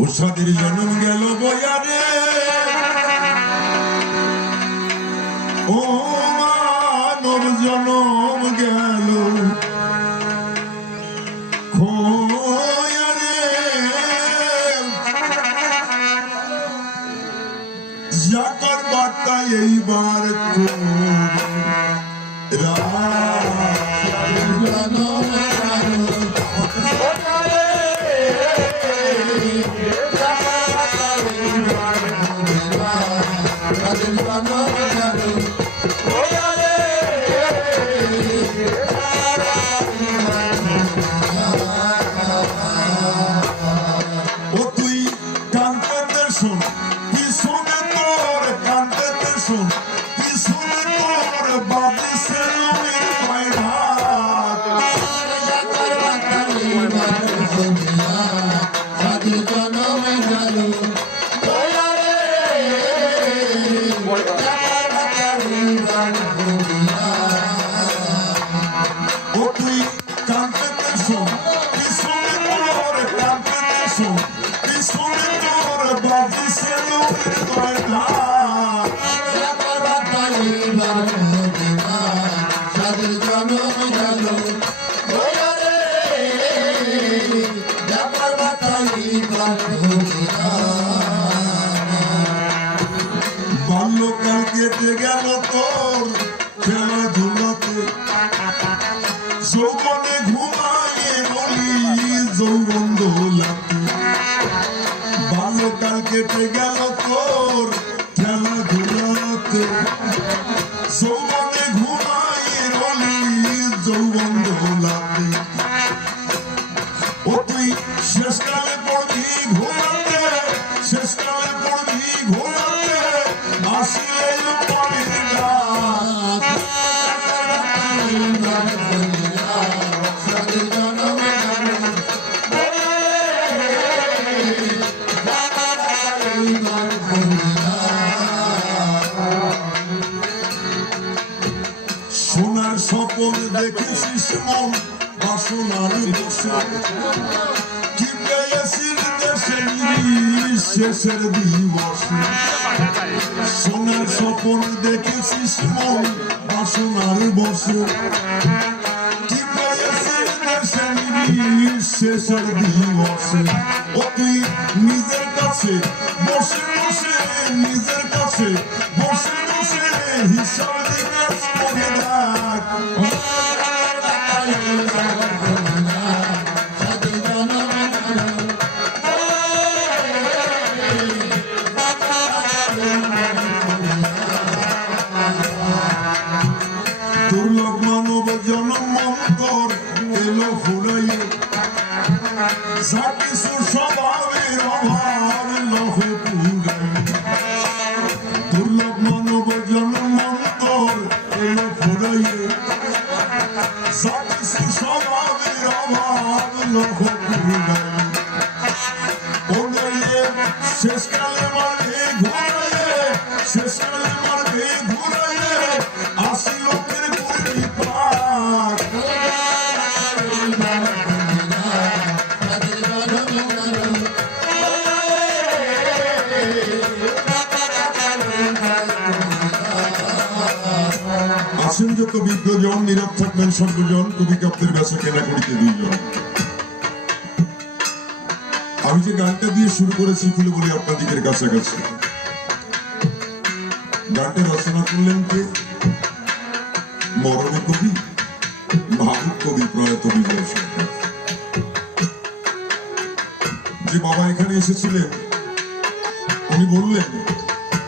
উষাদের জন্ম গেল বয়ারে ও মানব জন্ম গেল খোয়ারে যাকার বার্তা এইবার বাল্যকাল কেটে গেল তোর খেলাধুলাতে যৌবনে ঘুমায়ে বলি যৌবন দোলাতে বাল্যকাল কেটে গেল তোর খেলাধুলাতে যৌবনে ঘুমায়ে বলি যৌবন দোলাতে ও তুই শেষকালে পড়বি ঘুমাতে শেষকালে পড়বি ঘুমাতে আসিলে পড়ির রাত সোনার স্বপন দেখেছিস মন বাসনার বসে কি পেয়েছিস দেশের শেষের দিবসে সোনার স্বপন দেখেছিস মন বাসনার বসে কি পেয়েছিস দেশের শেষের দিবসে ও তুই নিজের কাছে বসে বসে নিজের কাছে বসে বসে হিসাব নিকাশ করে রাখ দুর্লভ মানব জন্ম অন্তর এলো ফুরাইয়ে যা কিছু স্বভাবের অভাব লহে পুরাই দুর্লভ মানব জন্ম অন্তর এলো ফুরাইয়ে যা কিছু স্বভাবের অভাব লহে পুরাই ওরে শেষকালে মারবে ঘুরাইয়ে শেষকালে মারবে ঘুরাইয়ে আসি লোকের করবি পাক আসেন যত বিজ্ঞজন নীরব থাকবেন সর্বজন কবি কাব্যের বেচা কেনা করিতে দুইজন আমি যে গানটা দিয়ে শুরু করেছি খুলে বলি আপনাদের কাছাকাছি গানটা রচনা করলেন কে মরণে কবি ভাবুক কবি প্রয়াত বিজয় সরকার যে বাবা এখানে এসেছিলেন উনি বললেন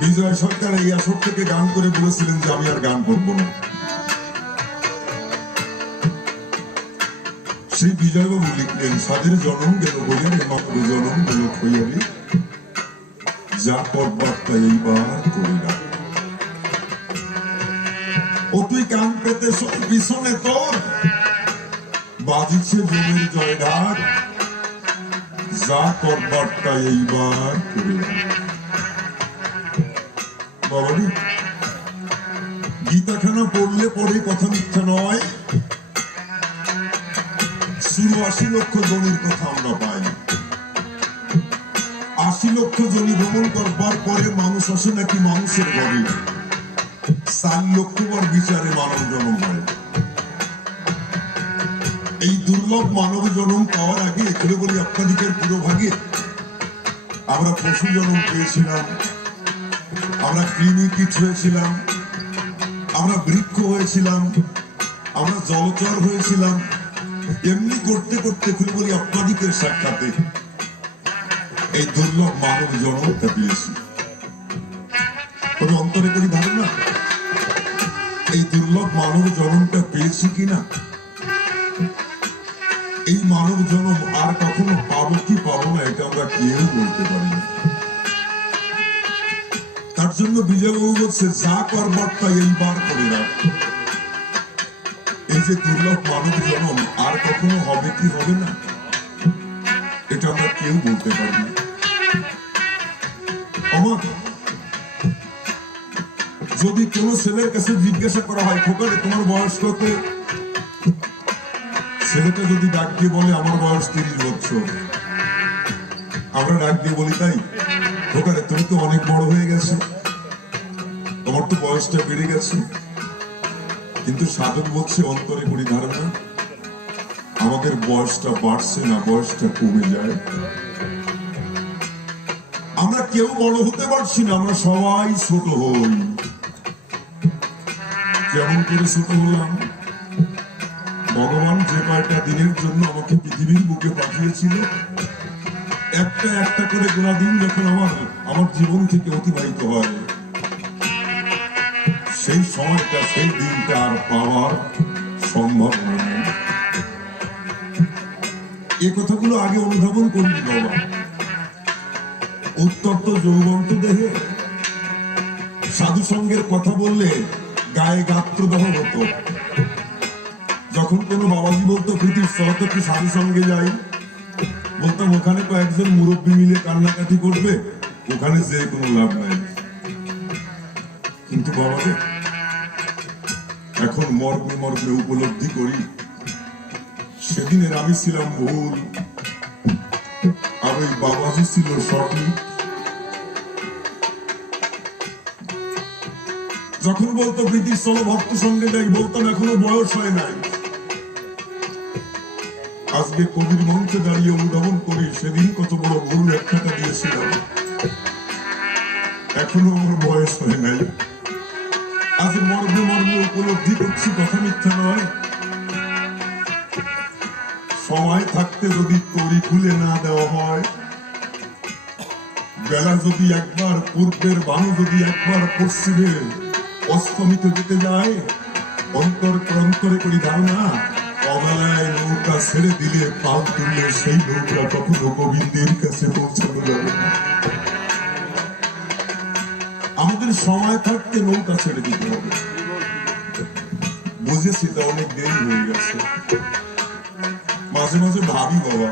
বিজয় সরকার এই আসর থেকে গান করে বলেছিলেন যে আমি আর গান করবো না সেই বিজয়বাবু লিখলেন সাদের জনম গেল বইয়ারে মাত্র জনম গেল খইয়ারে যা পদবার্তা এইবার করি না ও তুই কান পেতে পিছনে তোর বাজিছে জমির জয় ঢাক যা পদবার্তা এইবার করি না বাবারি গীতাখানা পড়লে পরে কথা মিথ্যা নয় ৮৪ লক্ষ জনের কথা আমরা পাই 80 লক্ষ জনি ভ্রমণ করবার পরে মানুষ আসে নাকি মানুষের ঘরে, 4 লক্ষ বার বিচারে মানব জন্ম হয়। এই দুর্লভ মানব জন্ম পাওয়ার আগে এগুলো বলি আপনাদিকের পুরো ভাগে আমরা পশু জন্ম পেয়েছিলাম, আমরা কৃমি কীট হয়েছিলাম, আমরা বৃক্ষ হয়েছিলাম, আমরা জলচর হয়েছিলাম। এমনি করতে করতে খুলে বলি আপনাদিকের সাক্ষাতে এই দুর্লভ মানব জন্মটা পেয়েছি। তবে অন্তরে করি ধারণা এই দুর্লভ মানব জন্মটা পেয়েছি কিনা, এই মানব জন্ম আর কখনো পাবো কি পাবো না এটা আমরা কেউ বলতে পারি না। তার জন্য বিজয়বাবু বলছে যা করবার তা এইবার করে রাখ। এই যে দুর্লভ মানব জন্ম আর কখনো হবে কি হবে না এটা আমরা কেউ বলতে পারি না। আমার যদি কোনো ছেলের কাছে জিজ্ঞাসা করা হয় খোকারে তোমার বয়স কত, ছেলেটা যদি ডাক দিয়ে বলে আমার বয়স 30 বছর, আমরা ডাক দিয়ে বলি তাই খোকারে তুমি তো অনেক বড় হয়ে গেছে, তোমার তো বয়সটা বেড়ে গেছে। কিন্তু সাধক বলছে অন্তরে করি ধারণা আমাদের বয়সটা বাড়ছে না, বয়সটা কমে যায়। আমরা কেউ বড় হতে পারছি না, আমরা সবাই ছোট হই। কেমন করে ছোট হলাম? ভগবান যে কয়টা দিনের জন্য আমাকে পৃথিবীর বুকে পাঠিয়েছিল একটা একটা করে গোনা দিন যখন আমার জীবন থেকে অতিবাহিত হয় সেই সময়টা সেই দিনটা আর পাওয়ার সম্ভাবনা নেই। এই কথাগুলো আগে অনুধাবন করিনি বাবা। উত্তপ্ত যৌবন্ত দেহে সাধু সঙ্গের কথা বললে গায়ে গাত্রদাহ হতো। যখন কোনো বাবাজি বলতো প্রীতির চলতে একটু সাধু সঙ্গে যাই, বলতাম ওখানে কয়েকজন মুরব্বী মিলে কান্নাকাটি করবে, ওখানে যে কোনো লাভ নাই। কিন্তু বাবারে এখন মর্মে মর্মে উপলব্ধি করি সেদিনের আমি ছিলাম ভুল আর ওই বাবাজি ছিল সঠিক। যখন বলতো প্রীতির চলো ভক্ত সঙ্গে যাই, বলতাম এখনো বয়স হয় নাই। আজকে কবির মঞ্চে দাঁড়িয়ে অনুধাবন করি সেদিন কত বড় ভুল ব্যাখ্যাটা দিয়েছিলাম, এখনো আমার বয়স হয় নাই। আজ মর্মে মর্মে উপলব্ধি করছি কথা মিথ্যা নয়। সময় থাকতে যদি তরি খুলে না দেওয়া হয়, বেলা যদি একবার পূর্বের বানু যদি একবার পশ্চিমে অস্তমিত যেতে যায়, অন্তরে করি ধারণা অবেলায় নৌকা ছেড়ে দিলে পাল তুললে সেই নৌকা কখনো গোবিন্দের কাছে পৌঁছানো যাবে না। আমাদের সময় থাকতে নৌকা ছেড়ে দিতে হবে। বুঝেছি তা অনেক দেরি হয়ে গেছে। মাঝে মাঝে ভাবি বাবা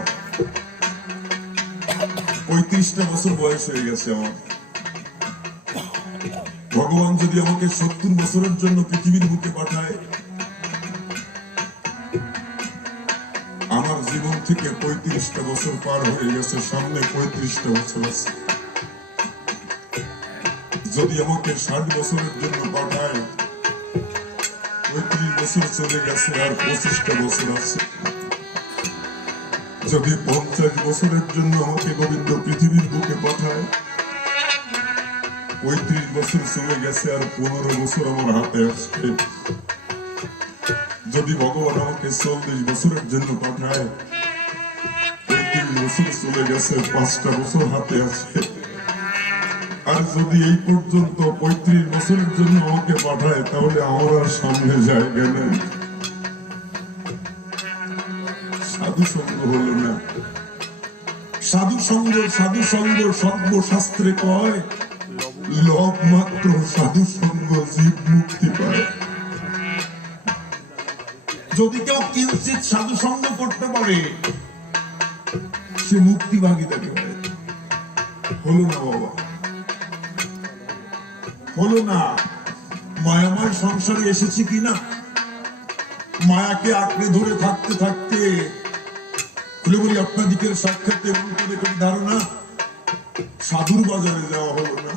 35টা বছর বয়স হয়ে গেছে আমার। ভগবান যদি আমাকে 70 বছরের জন্য পৃথিবীর বুকে পাঠায়, আমার জীবন থেকে 35টা বছর পার হয়ে গেছে, সামনে 35টা বছর আছে। যদি আমাকে 60 বছরের জন্য পাঠায়, 35 বছর চলে গেছে আর 25টা বছর আছে। যদি 50 বছরের জন্য আমাকে গোবিন্দ পৃথিবীর বুকে পাঠায়, 35 বছর চলে গেছে আর 15 বছর আমার হাতে আসছে। যদি ভগবান আমাকে 40 বছরের জন্য পাঠায়, 35 বছর চলে গেছে, 5টা বছর হাতে আছে। আর যদি এই পর্যন্ত 35 বছরের জন্য আমাকে পাঠায়, তাহলে আমার আর সামনে জায়গা নেই। সাধু সঙ্গ হলো না। সাধু সঙ্গ সর্বশাস্ত্রে কয় লব মাত্র সাধু সঙ্গ জীব মুক্তি পায়। যদি কেউ কিঞ্চিত সাধু সঙ্গ করতে পারে সে মুক্তি ভাগিদারি হয়। হলো না বাবা, হলো না। মায়াময় সংসারে এসেছি কিনা, মায়াকে আঁকড়ে ধরে থাকতে থাকতে বলি আপনাদিকের সাক্ষাতে ধারণা সাধুর বাজারে যাওয়া হলো না।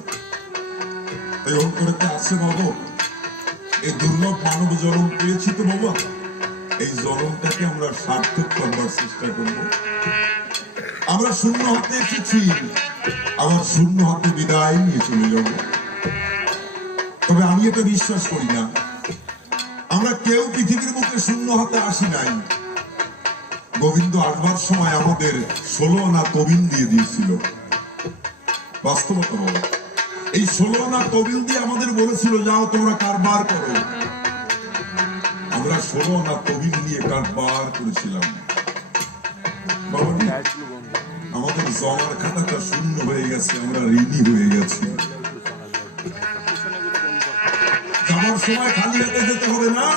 তাই অন্তরেতে আছে বাবা, এই দুর্লভ মানব জন্ম পেয়েছি তো বাবা, এই জন্মটাকে আমরা সার্থক করবার চেষ্টা করব। আমরা শূন্য হাতে এসেছি, আবার শূন্য হাতে বিদায় নিয়ে চলে যাব। তবে আমি এটা বিশ্বাস করি না, আমরা কেউ পৃথিবীর মুখে শূন্য হাতে আসি নাই। গোবিন্দ আসবার সময় আমাদের 16 আনা তবিল দিয়ে দিয়েছিল। বাস্তবতা বলো, এই 16 আনা তবিল দিয়ে আমাদের বলেছিল যাও তোমরা কারবার করো। আমরা 16 আনা তবিল নিয়ে কারবার করেছিলাম। আমাদের জমার খাতাটা শূন্য হয়ে গেছে, আমরা ঋণী হয়ে গেছি। যাওয়ার সময় খালি হাতে যেতে হবে না,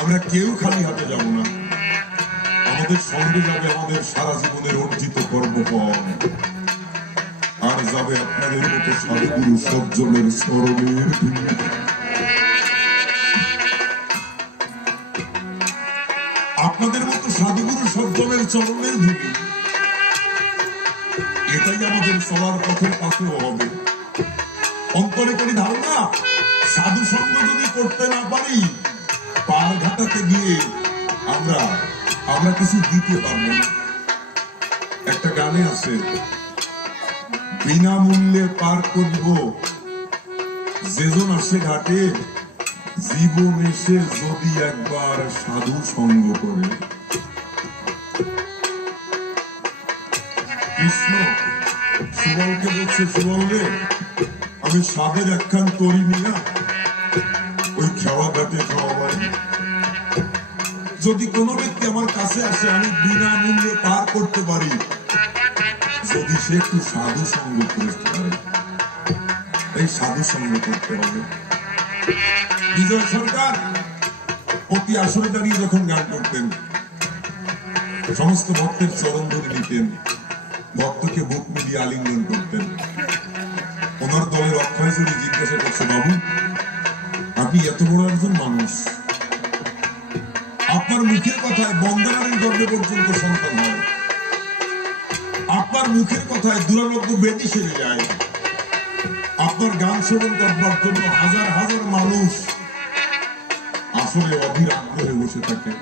আমরা কেউ খালি হাতে যাব না। আমাদের সঙ্গে যাবে আমাদের সারা জীবনের অর্জিত কর্মফল, আর যাবে আপনাদের মতো সাধুগুরু সজ্জনের স্মরণের ধুলি। আপনাদের মতো সাধুগুরু সজ্জনের চরণের ধুলি, এটাই আমাদের চলার পথের পাথেও হবে। অন্তরে করি ধারণা, সাধু সঙ্গ যদি করতে না পারি, পার ঘাটাতে গিয়ে আমরা কিছু দিতে পারবো না। একটা গানে আছে, বিনামূল্যে পার করব যেজন আসে ঘাটে, জীবন এসে যদি একবার সাধু সঙ্গ করে। কৃষ্ণ সুবলকে বলছে, সুবল রে, আমি সাধের একখান তরি নিয়া ওই খাওয়া ঘাটে খাওয়াই। যদি কোনো ব্যক্তি আমার কাছে আসে, আমি বিনামূল্যে পার করতে পারি, যদি সে একটু সাধু সঙ্গ করতে পারে। এই সাধু সঙ্গ করতে হবে। বিজয় সরকার প্রতি আসরে দাঁড়িয়ে যখন গান করতেন, সমস্ত ভক্তের চরণ ধরে নিতেন, ভক্তকে বুক মিলিয়ে আলিঙ্গন করতেন। ওনার দলের অক্ষয় যদি জিজ্ঞাসা করছে, বাবু আপনি এত বড় একজন মানুষ, আপনার মুখের কথায় বন্দনারীর গর্ভে পর্যন্ত সন্তান হয়, আপনার মুখের কথায় দুরারোগ্য ব্যাধি সেরে যায়, আপনার গান শ্রবণ করবার জন্য হাজার হাজার মানুষ আসলে অধীর আগ্রহে বসে থাকে।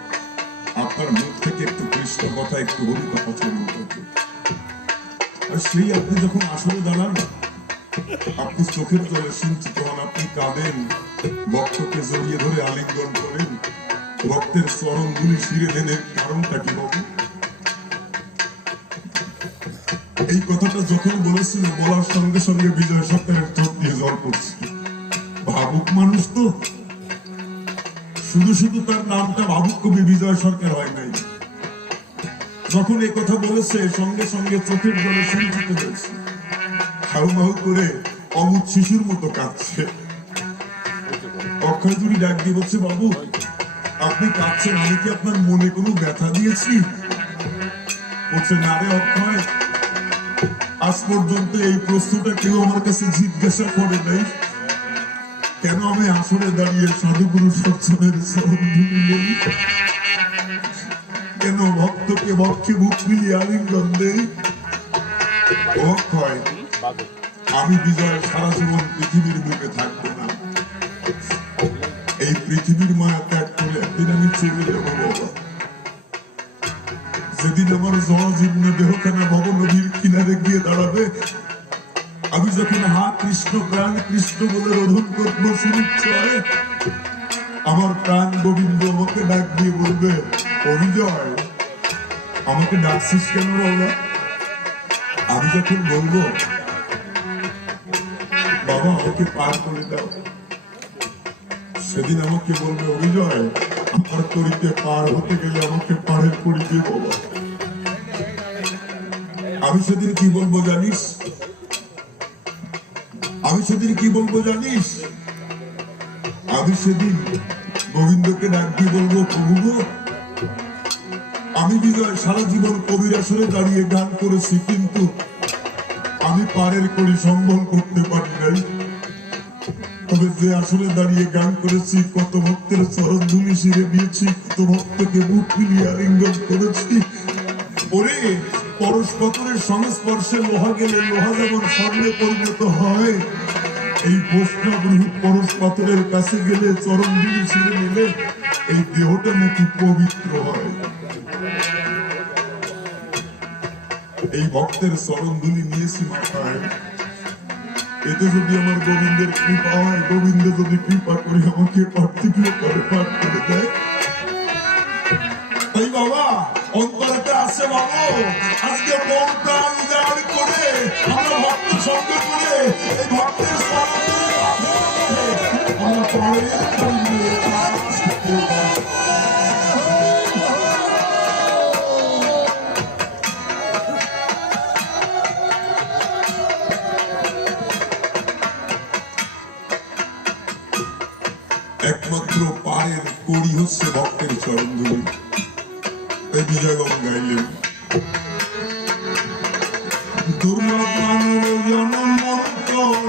আপনার মুখ থেকে একটু কৃষ্ণ কথা, একটু হরি কথা শ্রবণ করতে, আর সেই আপনি যখন আসলে দাঁড়ান, আপনি চোখের জলে সিঞ্চিত হন, আপনি কাঁদেন, ভক্তকে জড়িয়ে ধরে আলিঙ্গন করেন, ভক্তের চরণ ধুলি শিরে দেন। কারণটা কি বাবু? এই কথাটা যখন বলেছিল, বলার সঙ্গে সঙ্গে বিজয় সরকারের চোখ দিয়ে জল পড়ছে। ভাবুক মানুষ তো, শুধু শুধু তার নামটা ভাবুক কবি বিজয় সরকার হয় নাই। যখন এই কথা বলেছে, সঙ্গে সঙ্গে চোখের জলে সিঞ্চিত হয়েছে, হাউ মাহু করে অবুধ শিশুর মতো কাঁদছে। অক্ষয় জুড়ি ডাক দিয়ে বলছে, বাবু আপনি কাঁদছেন, আমি কি আপনার মনে কোনো ব্যথা দিয়েছি? বলছে, না রে অক্ষয়, আজ পর্যন্ত এই প্রশ্নটা কেউ আমার কাছে জিজ্ঞাসা করে নাই, কেন আমি আসরে দাঁড়িয়ে সাধুগুরু সজ্জনের চরণ ধুলি নেই, কেন ভক্তকে বক্ষে বুক মিলিয়ে আলিঙ্গন দেই। অক্ষয়, আমি বিজয় সারা জীবন পৃথিবীর বুকে থাকবো না, এই পৃথিবীর মায়া ত্যাগ করে একদিন আমি চলে যাবো বাবা। যেদিন আমার জরাজীর্ণ দেহখানা ভব নদীর কিনারে গিয়ে দাঁড়াবে, আমি যখন হা কৃষ্ণ প্রাণ কৃষ্ণ বলে রোধন করবো সুনিশ্চয়, আমার প্রাণ গোবিন্দ আমাকে ডাক দিয়ে বলবে, অভিজয় আমাকে ডাকছিস কেন বাবা? আমি যখন বলবো, বাবা আমাকে পার করে দাও, সেদিন আমাকে বলবে, অভিজয় আমার তরিতে পার হতে গেলে আমাকে পারের করিতে বাবা। আমি সেদিন কি বলবো জানিস? আমি সেদিন কি বলবো জানিস? আমি সেদিন গোবিন্দকে ডাক দিয়ে বলবো, প্রভু গো, আমি বিজয় সারা জীবন কবির আসরে দাঁড়িয়ে গান করেছি, কিন্তু আমি পারের করি সম্বল করতে পারি নাই। তবে যে আসরে দাঁড়িয়ে গান করেছি, কত ভক্তের চরণ ধুলি শিরে দিয়েছি, কত ভক্তকে মুখ মিলিয়ে আলিঙ্গন করেছি, ওরে পরশ পাথরের সংস্পর্শে লোহা গেলে লোহা যেমন স্বর্ণে পরিণত হয়, এই বৈষ্ণব রূপ পরশ পাথরের কাছে গেলে চরণ ধুলি ছিঁড়ে নিলে এই দেহটা নাকি পবিত্র হয়। এই ভক্তের চরণ ধুলি নিয়েছি মাথায়, এতে যদি আমার গোবিন্দের কৃপা হয়, গোবিন্দ যদি কৃপা করে আমাকে পার্থিবীয় করে পাঠ করে দেয়, তাই বাবা অন্তরটা আছে বাবু, আজকে মনটা উজাড় করে আমরা ভক্ত সঙ্গে করে এই ভক্তের আমরা পরে একমাত্র পায়ের কড়ি হচ্ছে ভক্তের চরণ ধুলি। এই বিজয়বাবু গাইলেন, দুর্লভ মানব জনম অন্তর